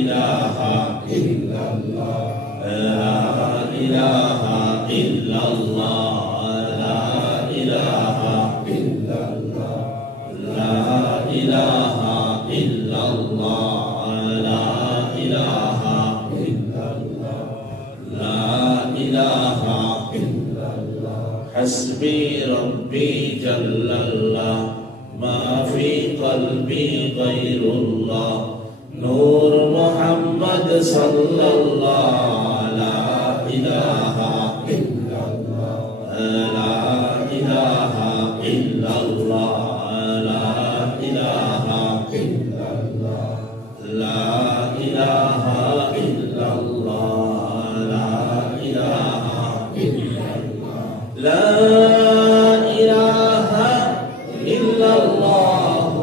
ইলাহা ইল্লাল্লাহ লা ইলাহা ইল্লাল্লাহ লা ইলাহা ইল্লাল্লাহ লা ইলাহা ইল্লাল্লাহ লা ইলাহা ইল্লাল্লাহ লা ইলাহা ইল্লাল্লাহ হাসবি রব্বি জাল্লাল্লাহ মা ফি কলবি গায়রুল্লাহ নূর মুহাম্মদ সাল্লাল্লাহু লা ইলাহা ইল্লাল্লাহ লা ইলাহা ইল্লাল্লাহ লা ইলাহা ইল্লাল্লাহ লা ইলাহা ইল্লাল্লাহ লা ইলাহা ইল্লাল্লাহ লা ইলাহা ইল্লাল্লাহ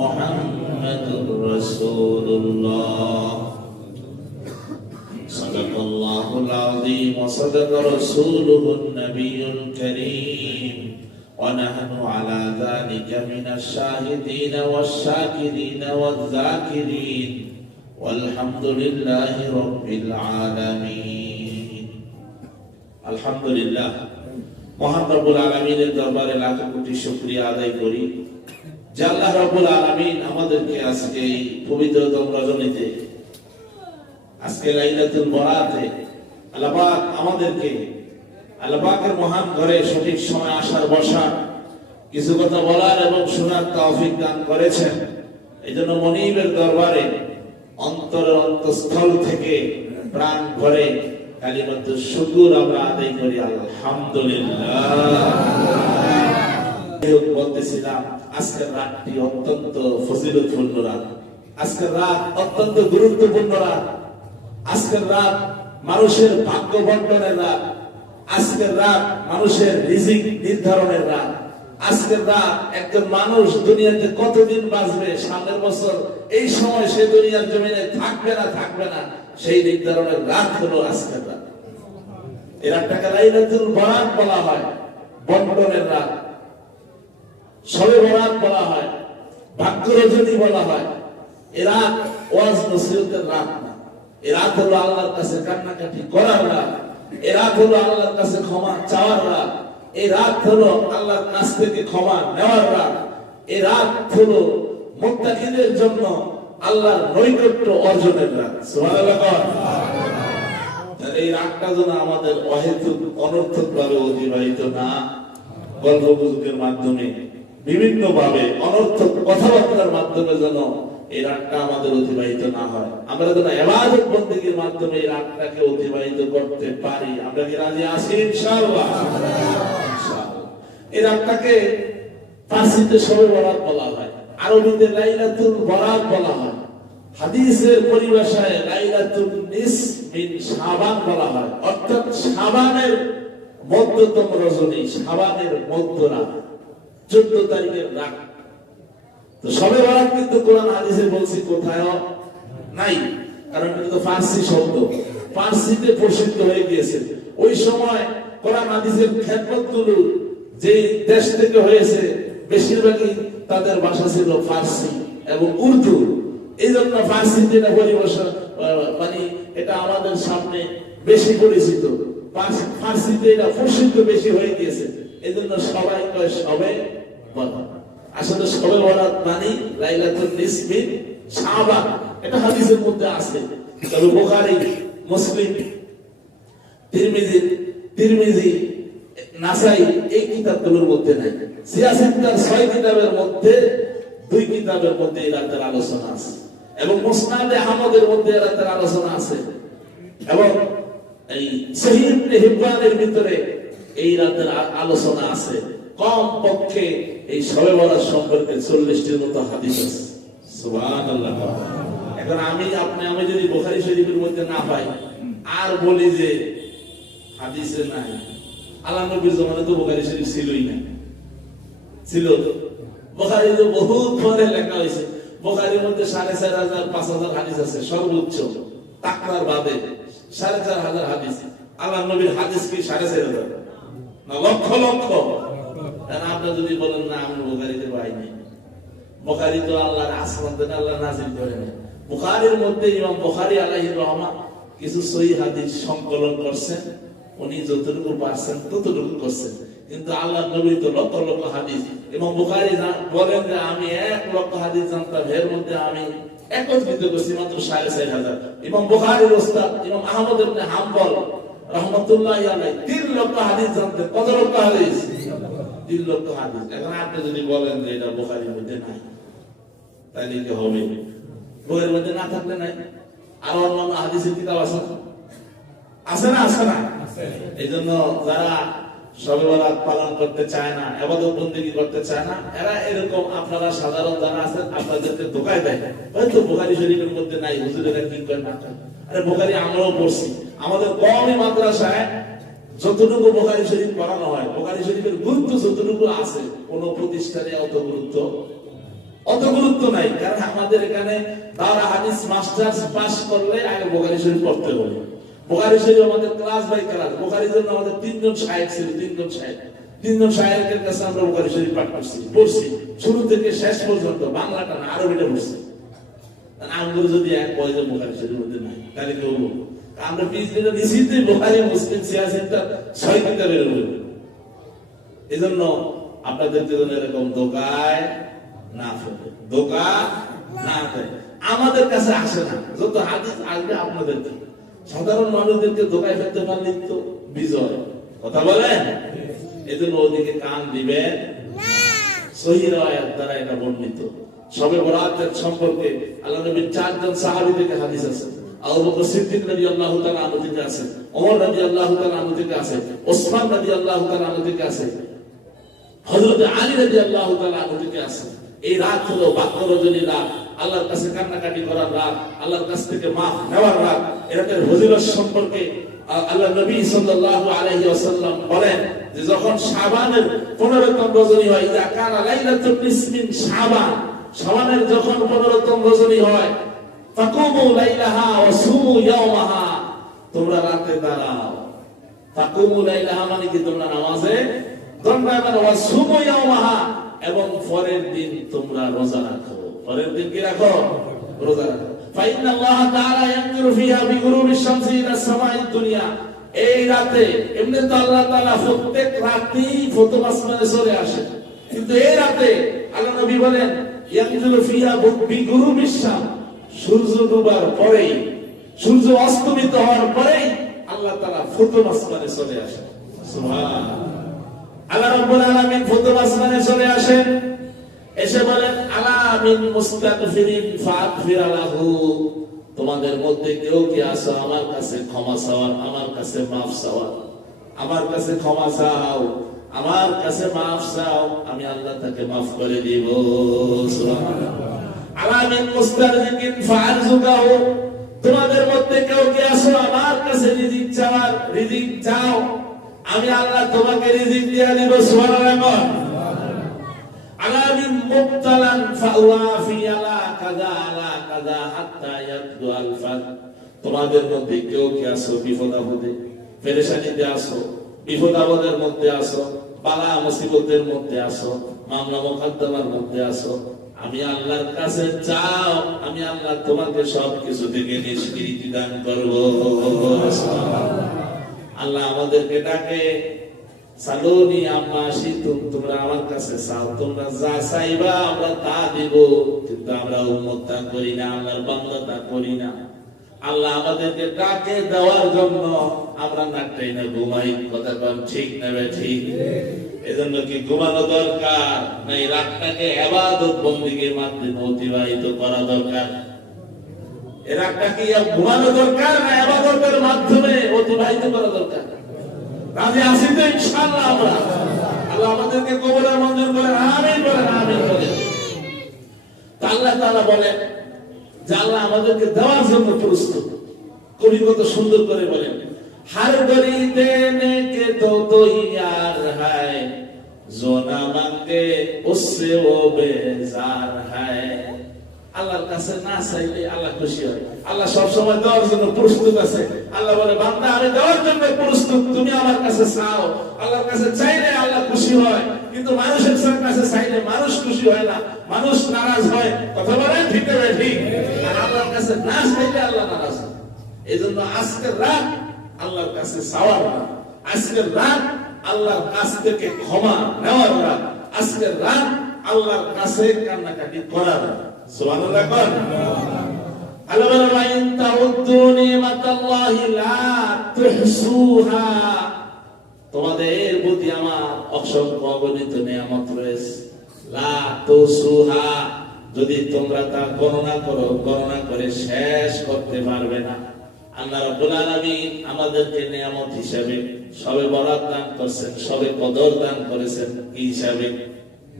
মুহাম্মাদুর রাসূলুল্লাহ সাল্লাল্লাহুল আযীম ওয়া সাদাকা রাসূলুহুন নাবিয়্যুল কারীম ওয়া নাহনু আলা যালিকা মিনাশ শাহিদিন ওয়াশ শাকিরিন ওয়াজ যাকিরিন ওয়ালহামদুলিল্লাহি রাব্বিল আলামিন। আলহামদুলিল্লাহ, মহান রব্বুল আলামিনের দরবারে লাখ কোটি শুকরিয়া আদায় করি যে আল্লাহ রব্বুল আলামিন আমাদেরকে আজকে এই পবিত্রতম রজনীতে, আজকে লাইলাতুল বরাতে আল্লাহ পাক আমাদেরকে আল্লাহ পাকের মহান ঘরে সঠিক সময় আসার বসার, কিছু কথা বলার এবং শোনার তৌফিক দান করেছেন। এই জন্য মনিবের দরবারে অন্তরের অন্তঃস্থল থেকে প্রাণ ভরে কালিমাতুশ শুকর আমরা আদায় করি আলহামদুলিল্লাহ। বলতেছিলাম আজকের রাতটি অত্যন্ত ফজিলতপূর্ণ রাত, আজকের রাত অত্যন্ত গুরুত্বপূর্ণ রাত, আজকের রাত মানুষের ভাগ্য বন্টনের রাত, আজকের রাত মানুষের রিজিক নির্ধারণের রাত, আজকের রাত একজন মানুষ দুনিয়াতে কতদিন বাঁচবে, সামনের বছর এই সময় সে দুনিয়ার জমিনে থাকবে না থাকবে না, সেই নির্ধারণের রাত হলো আজকের রাত। এই রাতটাকে লাইলাতুল বরাত বলা হয়, বন্টনের রাত, শবে বরাত বলা হয়, ভাগ্য রজনী বলা হয়। এই রাত ওয়াজ নসিহতের রাত না, এই রাত হলো আল্লাহর কাছে কান্নাকাটি করার রাত, এই রাত হলো আল্লাহর কাছে ক্ষমা চাওয়ার রাত, এই রাত হলো আল্লাহর কাছ থেকে ক্ষমা নেওয়ার রাত, এই রাত হলো মুত্তাকিদের জন্য আল্লাহর নৈকট্য অর্জনের রাত। সুবহানাল্লাহ। এই রাতটা যেন আমাদের অহেতুক অনর্থক ভাবে অতিবাহিত না, গল্প গুজবের মাধ্যমে বিভিন্ন ভাবে অনর্থক কথাবার্তার মাধ্যমে যেন এই রাতটা আমাদের অতিবাহিত না হয়। আমরা যেন ইবাদত বন্দেগীর মাধ্যমে এই রাতটাকে অতিবাহিত করতে পারি। আমরা কি রাজি আছি ইনশাআল্লাহ? ইনশাআল্লাহ। এই রাতটাকে ফার্সিতে শবে বরাত বলা হয়, আরবিতে লাইলাতুল বরাত বলা হয়, হাদিসের পরিভাষায় লাইলাতুন নিসফ মিন শাবান বলা হয়, অর্থাৎ শাবানের মধ্যতম রজনী, শাবানের মধ্যরাত, 14 তারিখের রাত। তো শবে বরাত কিন্তু কোরআন হাদিসে বলছি কোথায় নাই, কারণ এটা তো ফার্সি শব্দ, ফার্সিতে প্রসিদ্ধ হয়ে গিয়েছে। ওই সময় কোরআন হাদিসের খ্যাতগুলো যে দেশ থেকে হয়েছে বেশিরভাগই তাদের ভাষা ছিল ফার্সি এবং উর্দু। এই জন্য ফার্সিতে এটা পরিভাষা মানে এটা আমাদের সামনে বেশি পরিচিত, ফার্সিতে এটা প্রসিদ্ধ বেশি হয়ে গিয়েছে। এই জন্য সবাই কয় শবে বরাত। আসলে শবে বরাত মানে লাইলাতুন নিসফ মিন শাবান, এটা হাদিসের মধ্যে আছে। তবে বুখারী, মুসলিম, তিরমিজি, নাসাই এই কিতাবগুলোর মধ্যে নাই। সিয়াসিত্তার 6 কিতাবের মধ্যে 2 কিতাবের মধ্যে এই রাতের আলোচনা আছে, এবং মুসনাদে আহমদের মধ্যে এই রাতের আলোচনা আছে, এবং এই সহিহ ইবনে হিব্বানের ভিতরে এই রাতের আলোচনা আছে। কম পক্ষে এই শবে বরাত সম্পর্কে 40টির মতো হাদিস আছে। সুবহানাল্লাহ। এখন আমি যদি বুখারী শরীফের মধ্যে না পাই আর বলি যে হাদিসে নাই, আল্লাহ নবীর জমানায় তো বুখারী শরীফ ছিলই না, ছিল বুখারী তো বহুত পরে লেখা হয়েছে। বুখারীর মধ্যে 4,500 5,000 হাদিস আছে সর্বোচ্চ, তাকরার বাদে 4,500 হাদিস। আল্লাহ নবীর হাদিস কি 4,500 না লক্ষ লক্ষ? আপনারা যদি বলেন না আমি বুখারীতে পাইনি, বুখারী তো আল্লাহর আসমান থেকে আল্লাহ নাযিল করেন, বুখারীর মধ্যে ইমাম বুখারী আলাইহির রহমান কিছু সহিহ হাদিস সংকলন করছেন। উনি যতটুকু পারছেন ততটুকু করছেন, কিন্তু আল্লাহ নবী তো লক্ষ লক্ষ হাদিস। ইমাম বুখারী বলেন যে আমি 1 লক্ষ হাদিস জানতাম, এর মধ্যে আমি একত্রিত করছি মাত্র 4,500। ইমাম বুখারীর ওস্তাদ ইমাম আহমদ ইবনে হাম্বল রাহমাতুল্লাহি আলাইহি 3 লক্ষ হাদিস জানতেন। কত লক্ষ হাদিস? 3 লক্ষ হাদিস। এখন আপনি যদি বলেন যে এটা বুখারীর মধ্যে নাই, তাহলে কি হবে? বুখারীর মধ্যে না থাকলে নাই, আর অন্যান্য হাদিসের কিতাব আছে না? আছে না? এই জন্য যারা শবে বরাত পালন করতে চায় না, ইবাদত বন্দেগী করতে চায় না, এরা এরকম আপনারা সাধারণ যারা আছেন আপনাদেরকে ধোঁকায় দেয়। হয়তো বুখারী শরীফের মধ্যে নাই, হুজুরেরা কি করে না করে। আরে বুখারী আমরাও পড়ছি, আমাদের কওমি মাদ্রাসায় যতটুকু বুখারী শরীফ পড়ানো হয়, বুখারী শরীফের গুরুত্ব যতটুকু আছে কোন প্রতিষ্ঠানে অত গুরুত্ব নাই। কারণ আমাদের এখানে দাওরা হাদিস মাস্টার্স পাস করলে আগে বুখারী শরীফ পড়তে হবে। বুখারী শরীফ আমাদের ক্লাস বাই ক্লাস। বুখারীর জন্য আমাদের 3 জন শায়েখ ছিল, 3 জন শায়েখের কাছে আমরা বুখারী শরীফ পাঠ পড়ছি শুরু থেকে শেষ পর্যন্ত, বাংলাটা না আরবিটা পড়ছি। আমরা যদি এক বয়সে বুখারী শরীফের মধ্যে নাই, তাহলে কি হলো? আমরা পিছনে নিশ্চিতই বুখারী, মুসলিম, সিয়াসিনটা 6 কিতাবের উপরে। এজন্য আপনাদেরকে যেন এরকম ধোঁকায় না ফেলে, ধোঁকা না দেয়। আমাদের কাছে আসে না, যত হাদিস আসবে আপনাদেরকে, সাধারণ মানুষদেরকে ধোঁকায় ফেলতে পারলেই তো বিজয়। কথা বলেন? এজন্য ওদিকে কান দিবেন। সহিহ রাওয়ায়াত দ্বারা এটা বর্ণিত। শবে বরাতের সম্পর্কে আল্লাহ নবীর 4 জন সাহাবী থেকে হাদিস আছে। আবু বকর সিদ্দিক রাদিয়াল্লাহু তাআলা আনহু থেকে আছে, ওমর রাদিয়াল্লাহু তাআলা আনহু থেকে আছে, ওসমান রাদিয়াল্লাহু তাআলা আনহু থেকে আছে, হযরত আলী রাদিয়াল্লাহু তাআলা আনহু থেকে আছে। এই রাত হলো বাক্য রজনী রাত, আল্লাহর কাছে কান্নাকাটি করার রাত, আল্লাহর কাছ থেকে মাফ নেওয়ার রাত। এটার ফজিলত সম্পর্কে আল্লাহ নবী সাল্লাল্লাহু আলাইহি ওয়াসাল্লাম বলেন যে যখন শাবানের 15তম রজনী হয়, ইযা কানা লাইলাতুল নিসমিন শাবান, শাবানের যখন 15তম রজনী হয়, ফাকুমু লাইলাহা ওয়া সুমু ইয়াওমাহা, তোমরা রাতে দাঁড়াও। ফাকুমু লাইলাহা মানে কি? তোমরা নামাজে দাঁড়াও। ওয়া সুমু ইয়াওমাহা, এবং পরের দিন তোমরা রোজা রাখো। পরের দিন কি রাখো? রোজা রাখো। ফাইন্না আল্লাহ তাআলা ইয়ানজুরু ফিহা বিগুরুবিশ শামসি ইলা সামাঈদ দুনিয়া। এই রাতে এমনি তো আল্লাহ তাআলা প্রত্যেক রাতেই প্রথম আসমানে চলে আসে, কিন্তু এই রাতে আল্লাহ নবী বলেন ইয়ানজুরু ফিহা বিগুরুবিশ শাম, সূর্য ডুবার পরেই, সূর্য অস্তমিত হওয়ার পরেই আল্লাহ তাআলা প্রথম আসমানে চলে আসে। সুবহানাল্লাহ। আল্লাহ রাব্বুল আলামিন প্রথম আসমানে চলে আসেন, এসে বলেন আলা মিন মুস্তাগফিরিন ফাগফির লাহু, তোমাদের মধ্যে কেউ কি আছে আমার কাছে ক্ষমা চাওয়ার, আমার কাছে মাফ চাওয়ার? আমার কাছে ক্ষমা চাও, আমার কাছে মাফ চাও, আমি আল্লাহ তাকে মাফ করে দিব। সুবহানাল্লাহ। আলা মিন মুস্তারজিকিন ফারজুকাহু, তোমাদের মধ্যে কেউ কি আছে আমার কাছে রিজিক চাওয়ার, রিজিক চাও, আমি আল্লাহ তোমাকে রিজিক দিয়ে দিব। সুবহানাল্লাহ। আলা মিন মুবতালান ফাওয়াফি আলা কাযা হাত্তা ইয়াদু আল ফাজ, তোমাদের মধ্যে কেউ কি আছো বিপদ আপদে, পেরেশানিতে আছো, বিপদ আপদের মধ্যে আছো, বালা মুসিবতের মধ্যে আছো, মামলা মোকদ্দমার মধ্যে আছো, আমি আল্লাহর কাছে চাও, আমি আল্লাহ তোমাকে সবকিছু থেকে নিষ্কৃতি দান করব। আল্লাহ আমাদেরকে ডাকে, সালুনি আম্মা শিতুম, তোমরা আমার কাছে চাও, তোমরা যা চাইবা আমরা তা দিব। কিন্তু আমরা উম্মত তা করি না, আল্লাহর বান্দা তা করি না। আল্লাহ আমাদেরকে ডাকে দেওয়ার জন্য আমরা নাকটাই না ঘুমাই। কথা কম ঠিক না? ঠিক। এজন্য কি ঘুমানো দরকার? না এই রাতটাকে ইবাদত বন্দেগীর মাধ্যমে অতিবাহিত করা দরকার? এই রাতটা কি ঘুমানো দরকার না ইবাদতের মাধ্যমে অতিবাহিত করা দরকার? রাজি আছি তো ইনশাআল্লাহ আমরা? আল্লাহ আমাদেরকে কবুলের মঞ্জুর করেন, আমিন বলেন, আমিন বলেন। তা আল্লাহ তাআলা বলেন যে আল্লাহ আমাদেরকে দেওয়ার জন্য প্রস্তুত। কবি কত সুন্দর করে বলেন, हर घड़ी देने के तो तैयार है, जो ना मांगे उससे वो बेजार है। আল্লাহর কাছে না চাইলে আল্লাহ খুশি হয়। আল্লাহ সব সময় দেওয়ার জন্য প্রস্তুত আছে। আল্লাহ বলে বান্দা আমি দেওয়ার জন্য প্রস্তুত, তুমি আমার কাছে চাও। আল্লাহর কাছে চাইলে আল্লাহ খুশি হয়। কিন্তু মানুষের কাছে চাইলে মানুষ খুশি হয় না, মানুষ নারাজ হয়। কথা বলেন ঠিক না ঠিক? আর আল্লাহর কাছে না চাইলে আল্লাহ নারাজ হয়। এই জন্য আজকের রাত আল্লাহর কাছে চাওয়ার রাত, আজকের রাত আল্লাহর কাছ থেকে ক্ষমা নেওয়ার রাত, আজকের রাত আল্লাহর কাছে কান্নাকাটি করার রাত। সুবহানাল্লাহ কোন আল্লাহ বলেন ওয়া ইন তাউদ্দু নিমাতাল্লাহি লা তুহসুহা, তোমাদের প্রতি আমার অসংখ্য অগণিত নিয়ামত রয়েছে, লা তুহসুহা, যদি তোমরা তা গণনা করো গণনা করে শেষ করতে পারবে না। আল্লাহ রাব্বুল আলামিন আমাদেরকে নিয়ামত হিসেবে সবে বরাত দান করেছেন, সবে কদর দান করেছেন, কি হিসাবে?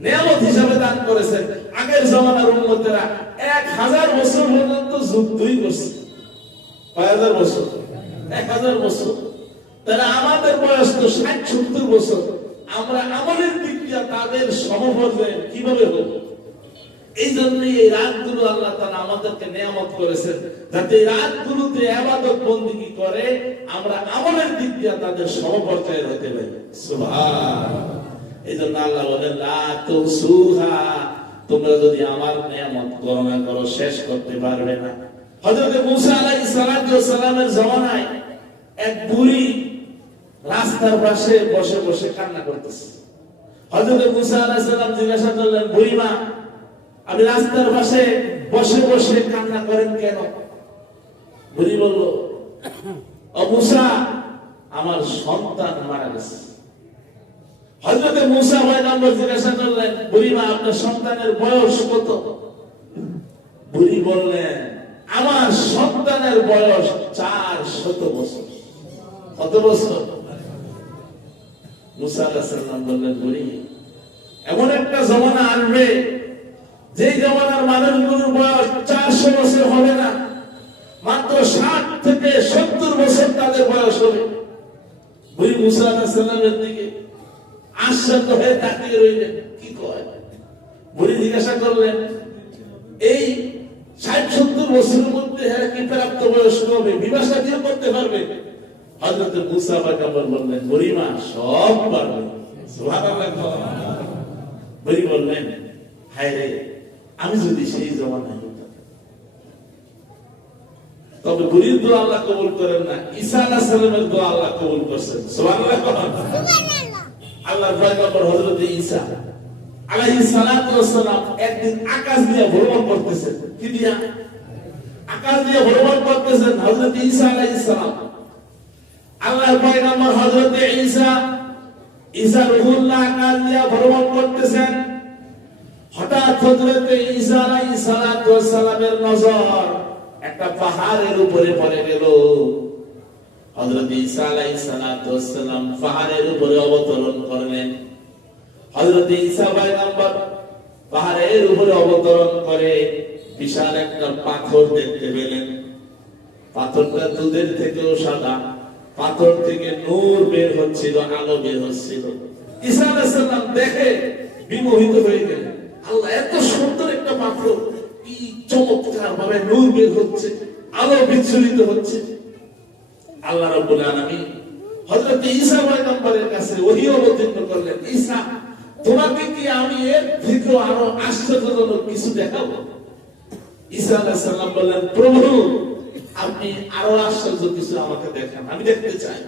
নিয়ামত হিসাবে দান করেছেন। আগের জামানার উম্মতেরা 1000 বছর পর্যন্ত যুদ্ধই করছে। কয় হাজার বছর? 1000 বছর। তারা আমাদের বয়স তো 60-70 বছর। আমরা আমলের দিক দিয়ে তাদের সমপর্যায়ে কিভাবে হব? এই জন্যই এই রাতগুলো আল্লাহ তাআলা আমাদেরকে নিয়ামত করেছেন, যাতে এই রাতগুলোতে ইবাদত বندگی করে আমরা আমলের দিক দিয়ে তাদের সমপর্যায়ে হতে পারি। সুবহানাল্লাহ। এই জন্য আল্লাহ বলেন লা তুসুহা, তোমরা যদি আমার নিয়ামত গণনা করো শেষ করতে পারবে না। হযরত মুসা আলাইহিস সালামের জামানায় এক বুড়ি রাস্তার পাশে বসে বসে কান্না করতেছে। হযরত মুসা আলাইহিস সালাম জিজ্ঞাসা করলেন, বুড়িমা আপনি রাস্তার পাশে বসে বসে কান্না করেন কেন? বুড়ি বলল, ও মুসা, আমার সন্তান মারা গেছে। হযরত মুসা পয়গম্বর জিজ্ঞাসা করলেন, বুড়িমা আপনার সন্তানের বয়স কত? বুড়ি বললেন, আমার সন্তানের বয়স 400 বছর। কত বছর? মুসা আলাইহিস সালাম বললেন, বুড়ি এমন একটা জামানা আসবে যে জামানার মানুষগুলোর বয়স 400 বছর হবে না, মাত্র 60 থেকে 70 বছর তাদের বয়স হবে। বুড়ি মুসা আলাইহিস সালামের দিকে আশ্চর্য হয়ে তাকিয়ে রইলেন, কি কয়? বুড়ি জিজ্ঞাসা করলেন, এই 60-70 বছরের মধ্যে কি প্রাপ্ত বয়স্ক হবে, বিবাহ শাদীও করতে পারবে? হযরত মুসা পয়গম্বর বললেন, বুড়িমা সব পারবে। সুবহানাল্লাহ। বুড়ি বললেন, হায় রে, আমি যদি সেই জমানায় হতাম। তবে বুড়ির দোয়া আল্লাহ কবুল করেন না, ঈসা আলাইহিস সালামের দোয়া আল্লাহ কবুল করেছেন। সুবহানাল্লাহ। আল্লাহর পয়গম্বর হযরত ঈসা আলাইহিস সালাতু ওয়াস সালাম একদিন আকাশ দিয়ে ভ্রমণ করতেছেন। কি দিয়া? আকাশ দিয়ে ভ্রমণ করতেছেন হযরত ঈসা আলাইহিস সালাম। আল্লাহর পয়গম্বর হযরত ঈসা রূহুল্লাহ আকাশ দিয়ে ভ্রমণ করতেছেন। হঠাৎ হযরত ঈসা আলাইহিস সালাতু ওয়াস সালামের নজর একটা পাহাড়ের উপরে পড়ে গেল। হযরত ঈসা আলাইহিস সালাতু ওয়াস সালাম পাহাড়ের উপরে অবতরণ করলেন। হযরত ঈসা পয়গম্বর পাহাড়ের উপরে অবতরণ করে বিশাল একটা পাথর দেখতে পেলেন। পাথরটা দুধের থেকেও সাদা, পাথর থেকে নূর বের হচ্ছিল, আলো বের হচ্ছিল। ঈসা আলাইহিস সালাম দেখে বিমোহিত হয়ে গেলেন, আল্লাহ এত সুন্দর একটা পাথর, কি চমৎকার ভাবে নূর বের হচ্ছে, আলো বিচ্ছুরিত হচ্ছে। আল্লাহ রাব্বুল আলামিন হযরত ঈসা পয়গম্বরের কাছে ওহী অবতীর্ণ করলেন, ঈসা তোমাকে কি আমি এর থেকে আরো আশ্চর্যজনক কিছু দেখাবো? ঈসা আলাইহিস সালাম বললেন, প্রভু আপনি আরো আশ্চর্য কিছু আমাকে দেখান, আমি দেখতে চাই।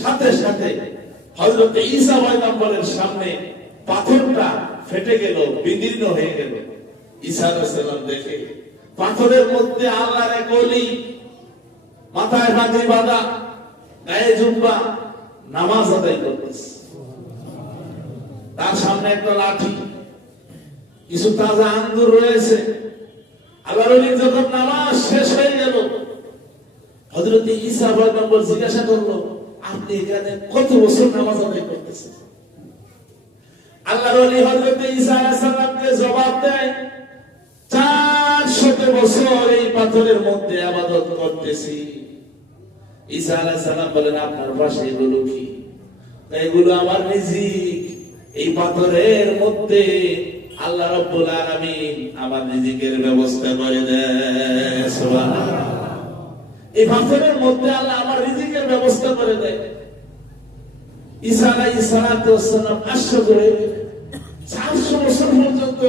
সাথে সাথে হযরত ঈসা পয়গম্বরের সামনে পাথরটা ফেটে গেল, বিদীর্ণ হয়ে গেল। ঈসা আলাইহিস সালাম দেখে পাথরের মধ্যে আল্লাহর এক ওলি, মাথায় পাগড়ি বাঁধা, গায়ে জুব্বা, নামাজ আদায় করতেছে। তার সামনে একটা লাঠি, কিছু তাজা আঙ্গুর রয়েছে। আল্লাহর ওলি যখন নামাজ শেষ হয়ে গেল, হযরত ঈসা পয়গম্বর জিজ্ঞাসা করলো, আপনি এখানে কত বছর নামাজ আদায় করতেছেন? আল্লাহর ওলি হযরত ঈসা আলাইহিস সালামকে জবাব দেয়, 400 বছর এই পাথরের মধ্যে ইবাদত করতেছি। ঈসা আলাইহিস সালাম বলেন, আপনার পাশে এগুলো কি? এগুলো আমার রিজিক। এই পাথরের মধ্যে আল্লাহ রাব্বুল আলামিন আমার রিজিকের ব্যবস্থা করে দেয়। সুবহানাল্লাহ। এই পাথরের মধ্যে আল্লাহ আমার রিজিকের ব্যবস্থা করে দেয়। ঈসা আলাইহিস সালাতু ওয়াস সালাম আশ্চর্য হয়ে গেলেন। 400 বছর পর্যন্ত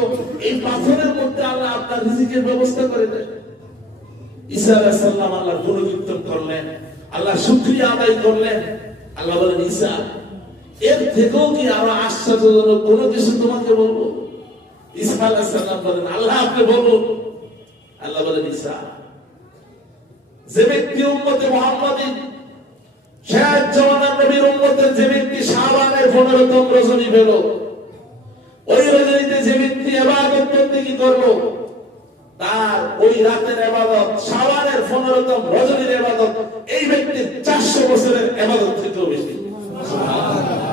এই পাথরের মধ্যে আল্লাহ আপনার রিজিকের ব্যবস্থা করে দেন। ঈসা আলাইহিস সালাম আল্লাহর গুণকীর্তন করলেন, আল্লাহর শুকরিয়া আদায় করলেন। আল্লাহ বলেন, ঈসা, এর থেকেও কি আরো আশ্চর্যজনক কোনো কিছু তোমাকে বলবো? ঈসা আলাইহিস সালাম বলেন, আল্লাহ আপনি বলুন। আল্লাহ বলেন, ঈসা, যে ব্যক্তি উম্মতে মুহাম্মাদিন শেষ জামানার নবীর উম্মতের যে ব্যক্তি শাবানের 15তম রজনী পেল, ওই রজনীতে যে ব্যক্তি ইবাদত বন্দেগী করলো, তার ওই রাতের ইবাদত শাবানের 15তম রজনীর ইবাদত এই ব্যক্তির 400 বছরের ইবাদত থেকেও বেশি। সুবহানাল্লাহ।